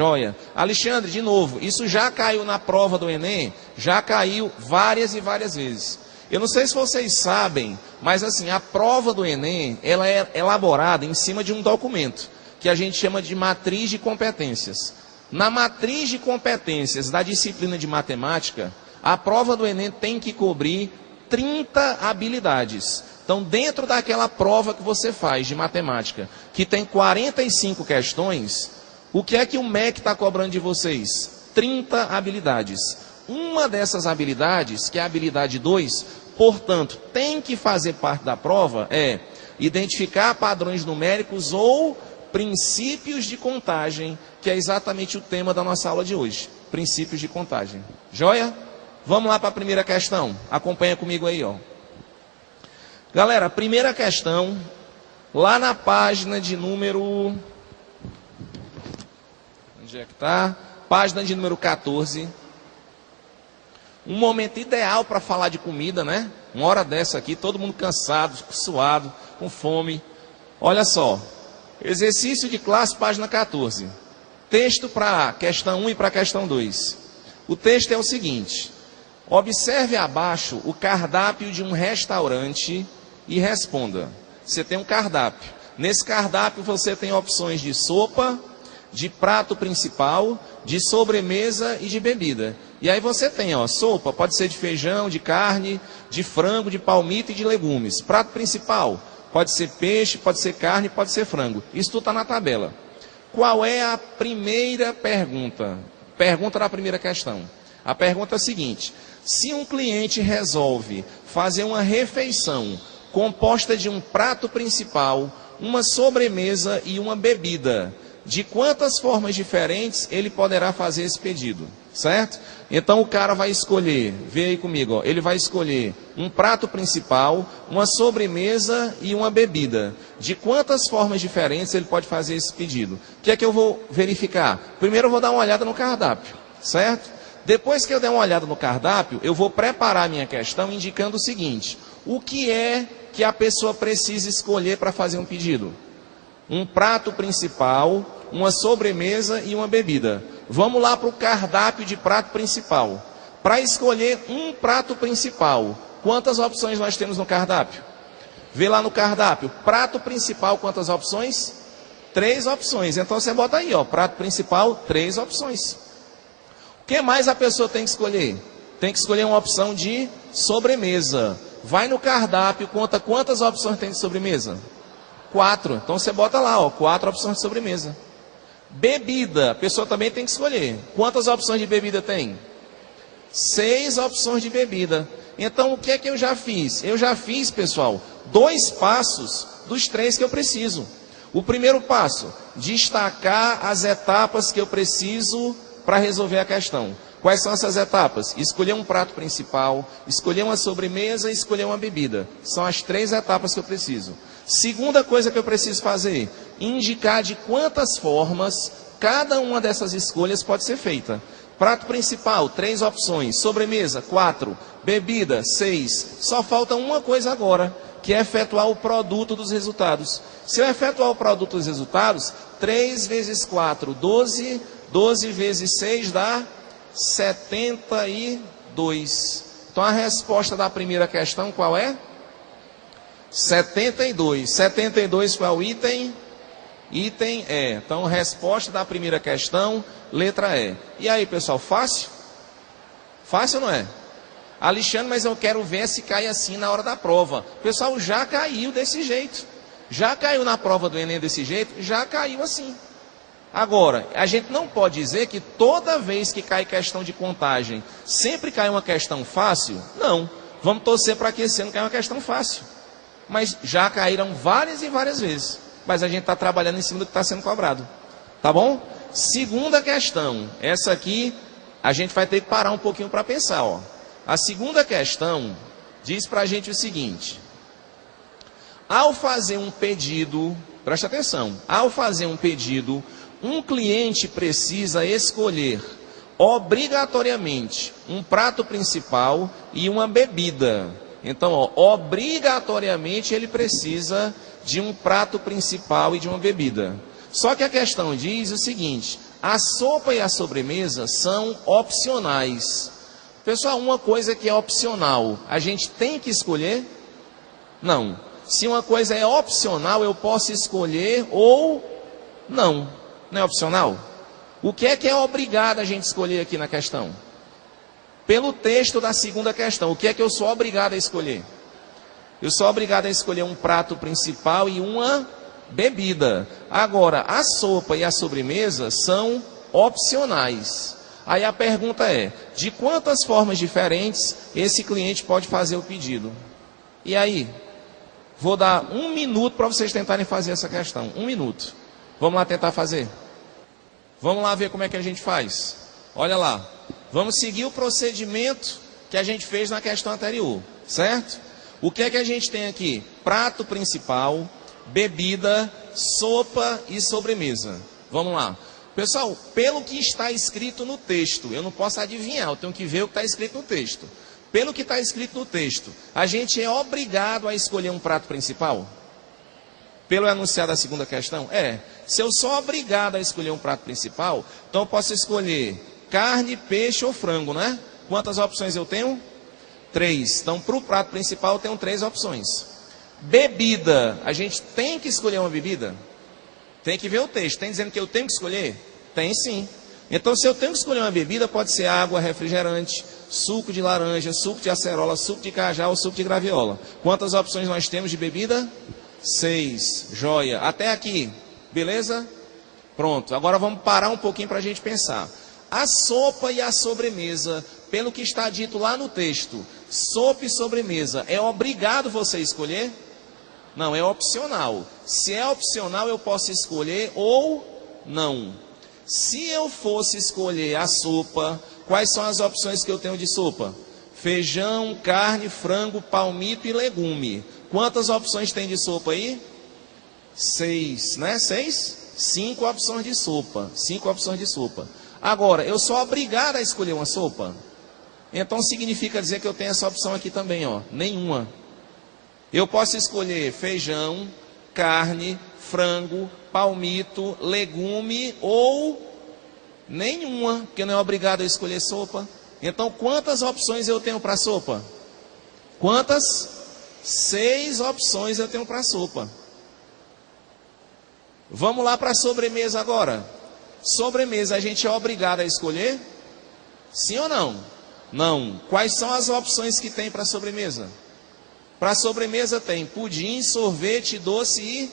Joia. Alexandre, de novo, isso já caiu na prova do Enem? Já caiu várias e várias vezes. Eu não sei se vocês sabem, mas assim, a prova do Enem, ela é elaborada em cima de um documento, que a gente chama de matriz de competências. Na matriz de competências da disciplina de matemática, a prova do Enem tem que cobrir 30 habilidades. Então, dentro daquela prova que você faz de matemática, que tem 45 questões, o que é que o MEC está cobrando de vocês? 30 habilidades. Uma dessas habilidades, que é a habilidade 2, portanto, tem que fazer parte da prova, é identificar padrões numéricos ou princípios de contagem, que é exatamente o tema da nossa aula de hoje. Princípios de contagem. Joia? Vamos lá para a primeira questão. Acompanha comigo aí, ó. Galera, a primeira questão, lá na página de número... Onde é que está? Página de número 14. Um momento ideal para falar de comida, né? Uma hora dessa aqui, todo mundo cansado, suado, com fome. Olha só. Exercício de classe, página 14. Texto para a questão 1 e para a questão 2. O texto é o seguinte. Observe abaixo o cardápio de um restaurante e responda. Você tem um cardápio. Nesse cardápio você tem opções de sopa, de prato principal, de sobremesa e de bebida. E aí você tem, ó, sopa, pode ser de feijão, de carne, de frango, de palmito e de legumes. Prato principal, pode ser peixe, pode ser carne, pode ser frango. Isso tudo está na tabela. Qual é a primeira pergunta? Pergunta da primeira questão. A pergunta é a seguinte: se um cliente resolve fazer uma refeição composta de um prato principal, uma sobremesa e uma bebida, de quantas formas diferentes ele poderá fazer esse pedido, certo? Então o cara vai escolher, vê aí comigo, ó, ele vai escolher um prato principal, uma sobremesa e uma bebida. De quantas formas diferentes ele pode fazer esse pedido? O que é que eu vou verificar? Primeiro eu vou dar uma olhada no cardápio, certo? Depois que eu der uma olhada no cardápio, eu vou preparar a minha questão indicando o seguinte: o que é que a pessoa precisa escolher para fazer um pedido? Um prato principal, uma sobremesa e uma bebida. Vamos lá para o cardápio de prato principal. Para escolher um prato principal, quantas opções nós temos no cardápio? Vê lá no cardápio, prato principal, quantas opções? 3 opções. Então você bota aí, ó, prato principal, 3 opções. O que mais a pessoa tem que escolher? Tem que escolher uma opção de sobremesa. Vai no cardápio, conta quantas opções tem de sobremesa? 4. Então você bota lá, ó, 4 opções de sobremesa. Bebida, a pessoa também tem que escolher. Quantas opções de bebida tem? 6 opções de bebida. Então o que é que eu já fiz? Eu já fiz, pessoal, 2 passos dos 3 que eu preciso. O primeiro passo, destacar as etapas que eu preciso para resolver a questão. Quais são essas etapas? Escolher um prato principal, escolher uma sobremesa e escolher uma bebida. São as 3 etapas que eu preciso. Segunda coisa que eu preciso fazer, indicar de quantas formas cada uma dessas escolhas pode ser feita. Prato principal, 3 opções. Sobremesa, 4. Bebida, 6. Só falta uma coisa agora, que é efetuar o produto dos resultados. Se eu efetuar o produto dos resultados, 3 vezes 4, 12. 12 vezes 6 dá 72. Então a resposta da primeira questão qual é? 72. 72 qual é o item? Item E. Então resposta da primeira questão, letra E. E aí, pessoal, fácil? Fácil ou não é? Alexandre, mas eu quero ver se cai assim na hora da prova. Pessoal, já caiu desse jeito. Já caiu na prova do Enem desse jeito? Já caiu assim. Agora, a gente não pode dizer que toda vez que cai questão de contagem, sempre cai uma questão fácil? Não. Vamos torcer para que esse ano caia uma questão fácil. Mas já caíram várias e várias vezes. Mas a gente está trabalhando em cima do que está sendo cobrado. Tá bom? Segunda questão. Essa aqui, a gente vai ter que parar um pouquinho para pensar, ó. A segunda questão diz para a gente o seguinte: ao fazer um pedido, presta atenção, ao fazer um pedido, um cliente precisa escolher obrigatoriamente um prato principal e uma bebida. Então, ó, obrigatoriamente ele precisa de um prato principal e de uma bebida. Só que a questão diz o seguinte: A sopa e a sobremesa são opcionais. Pessoal, uma coisa que é opcional, a gente tem que escolher? Não. Se uma coisa é opcional, eu posso escolher ou não. Não é opcional? O que é obrigado a gente escolher aqui na questão? Pelo texto da segunda questão, o que é que eu sou obrigado a escolher? Eu sou obrigado a escolher um prato principal e uma bebida. Agora, a sopa e a sobremesa são opcionais. Aí a pergunta é, de quantas formas diferentes esse cliente pode fazer o pedido? E aí? Vou dar 1 minuto para vocês tentarem fazer essa questão. 1 minuto. Vamos lá tentar fazer? Vamos lá ver como é que a gente faz. Olha lá. Vamos seguir o procedimento que a gente fez na questão anterior, certo? O que é que a gente tem aqui? Prato principal, bebida, sopa e sobremesa. Vamos lá. Pessoal, pelo que está escrito no texto, eu não posso adivinhar, eu tenho que ver o que está escrito no texto. Pelo que está escrito no texto, a gente é obrigado a escolher um prato principal? Pelo enunciado da segunda questão? Se eu sou obrigado a escolher um prato principal, então eu posso escolher carne, peixe ou frango, né? Quantas opções eu tenho? 3. Então, para o prato principal, eu tenho 3 opções. Bebida, a gente tem que escolher uma bebida? Tem que ver o texto. Tem dizendo que eu tenho que escolher? Tem sim. Então, se eu tenho que escolher uma bebida, pode ser água, refrigerante, suco de laranja, suco de acerola, suco de cajá ou suco de graviola. Quantas opções nós temos de bebida? 6. Joia. Até aqui. Beleza? Pronto. Agora vamos parar um pouquinho para a gente pensar. A sopa e a sobremesa, pelo que está dito lá no texto, sopa e sobremesa, é obrigado você escolher? Não, é opcional. Se é opcional, eu posso escolher ou não. Se eu fosse escolher a sopa, quais são as opções que eu tenho de sopa? Feijão, carne, frango, palmito e legume. Quantas opções tem de sopa aí? 6, né? 6? 5 opções de sopa. 5 opções de sopa. Agora, eu sou obrigado a escolher uma sopa? Então significa dizer que eu tenho essa opção aqui também, ó. Nenhuma. Eu posso escolher feijão, carne, frango, palmito, legume ou nenhuma, porque não é obrigado a escolher sopa. Então, quantas opções eu tenho para sopa? Quantas? 6 opções eu tenho para sopa. Vamos lá para a sobremesa agora. Sobremesa, a gente é obrigado a escolher? Sim ou não? Não. Quais são as opções que tem para sobremesa? Para sobremesa tem pudim, sorvete, doce e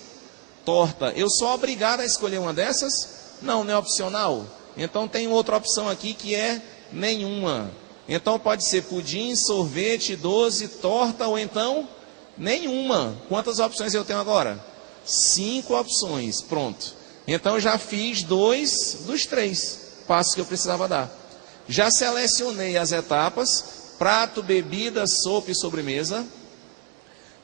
torta. Eu sou obrigado a escolher uma dessas? Não, não é opcional. Então tem outra opção aqui que é nenhuma. Então pode ser pudim, sorvete, doce, torta ou então nenhuma. Quantas opções eu tenho agora? 5 opções. Pronto. Então eu já fiz 2 dos 3 passos que eu precisava dar. Já selecionei as etapas: prato, bebida, sopa e sobremesa.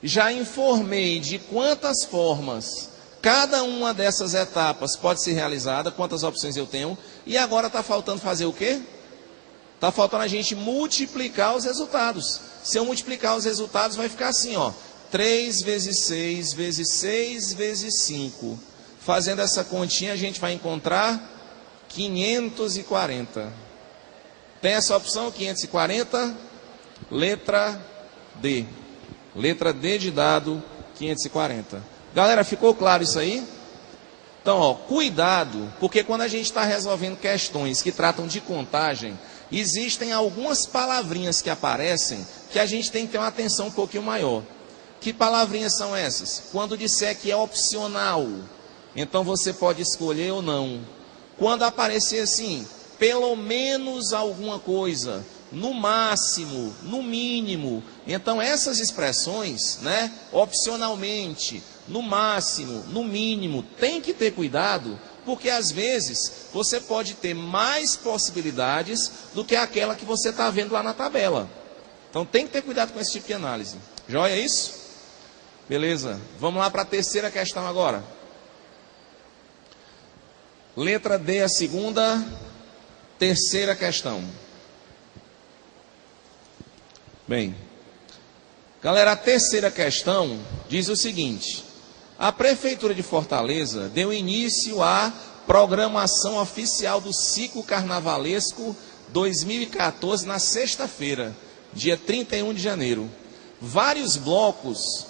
Já informei de quantas formas cada uma dessas etapas pode ser realizada, quantas opções eu tenho. E agora está faltando fazer o quê? Está faltando a gente multiplicar os resultados. Se eu multiplicar os resultados, vai ficar assim, ó. 3 vezes 6 vezes 6 vezes 5. Fazendo essa continha, a gente vai encontrar 540. Tem essa opção, 540? Letra D. Letra D de dado, 540. Galera, ficou claro isso aí? Então, ó, cuidado, porque quando a gente está resolvendo questões que tratam de contagem, existem algumas palavrinhas que aparecem que a gente tem que ter uma atenção um pouquinho maior. Que palavrinhas são essas? Quando disser que é opcional, então você pode escolher ou não. Quando aparecer assim, pelo menos alguma coisa, no máximo, no mínimo. Então essas expressões, né, opcionalmente, no máximo, no mínimo, tem que ter cuidado, porque às vezes você pode ter mais possibilidades do que aquela que você está vendo lá na tabela. Então tem que ter cuidado com esse tipo de análise. Joia isso? Beleza. Vamos lá para a terceira questão agora. Letra D, a segunda, terceira questão. Bem, galera, a terceira questão diz o seguinte: A Prefeitura de Fortaleza deu início à programação oficial do ciclo carnavalesco 2014 na sexta-feira, dia 31 de janeiro. Vários blocos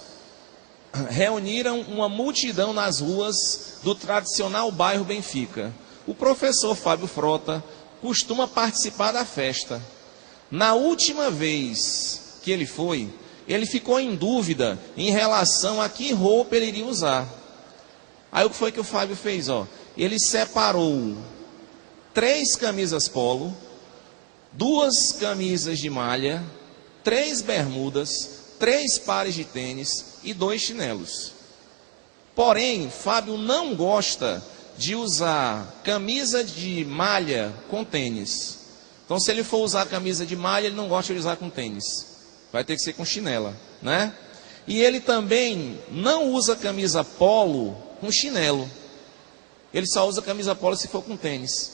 reuniram uma multidão nas ruas do tradicional bairro Benfica. O professor Fábio Frota costuma participar da festa. Na última vez que ele foi, ele ficou em dúvida em relação a que roupa ele iria usar. Aí o que foi que o Fábio fez? Ele separou 3 camisas polo, 2 camisas de malha, 3 bermudas, 3 pares de tênis e 2 chinelos. Porém, Fábio não gosta de usar camisa de malha com tênis. Então, se ele for usar camisa de malha, ele não gosta de usar com tênis. Vai ter que ser com chinela, né? E ele também não usa camisa polo com chinelo. Ele só usa camisa polo se for com tênis.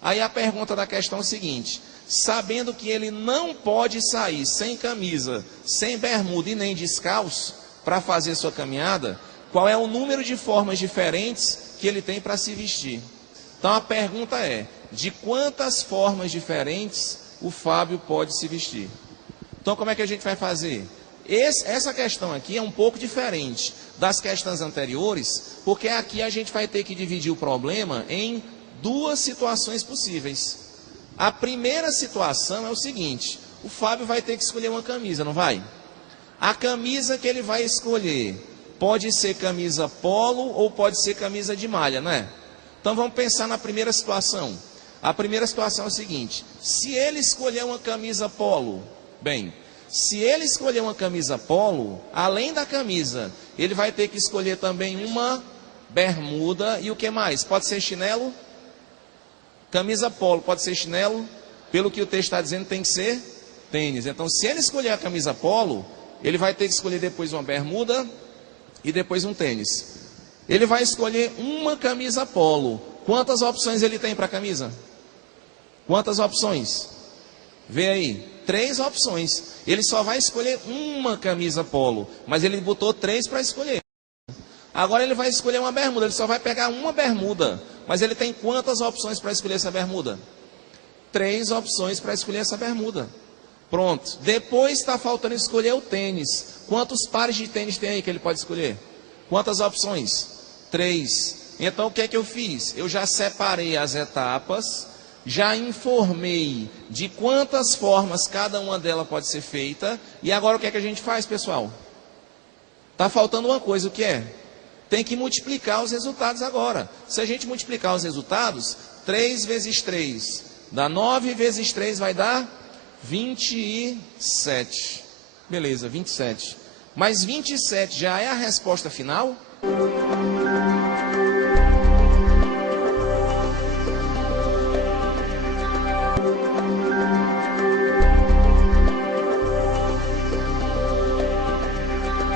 Aí a pergunta da questão é o seguinte: sabendo que ele não pode sair sem camisa, sem bermuda e nem descalço para fazer sua caminhada, qual é o número de formas diferentes que ele tem para se vestir? Então a pergunta é: de quantas formas diferentes o Fábio pode se vestir? Então como é que a gente vai fazer? Essa questão aqui é um pouco diferente das questões anteriores, porque aqui a gente vai ter que dividir o problema em 2 situações possíveis. A primeira situação é o seguinte: o Fábio vai ter que escolher uma camisa, não vai? A camisa que ele vai escolher pode ser camisa polo ou pode ser camisa de malha, não é? Então vamos pensar na primeira situação. A primeira situação é o seguinte: se ele escolher uma camisa polo, bem, se ele escolher uma camisa polo, além da camisa, ele vai ter que escolher também uma bermuda e o que mais? Pode ser chinelo? Camisa polo pode ser chinelo? Pelo que o texto está dizendo, tem que ser tênis. Então, se ele escolher a camisa polo, ele vai ter que escolher depois uma bermuda e depois um tênis. Ele vai escolher uma camisa polo. Quantas opções ele tem para a camisa? Quantas opções? Vê aí. 3 opções. Ele só vai escolher uma camisa polo, mas ele botou 3 para escolher. Agora ele vai escolher uma bermuda, ele só vai pegar uma bermuda, mas ele tem quantas opções para escolher essa bermuda? 3 opções para escolher essa bermuda. Pronto. Depois está faltando escolher o tênis. Quantos pares de tênis tem aí que ele pode escolher? Quantas opções? 3. Então o que é que eu fiz? Eu já separei as etapas, já informei de quantas formas cada uma delas pode ser feita. E agora o que é que a gente faz, pessoal? Está faltando uma coisa, o que é? Tem que multiplicar os resultados agora. Se a gente multiplicar os resultados, 3 vezes 3 dá 9, vezes 3 vai dar 27. Beleza, 27. Mas 27 já é a resposta final?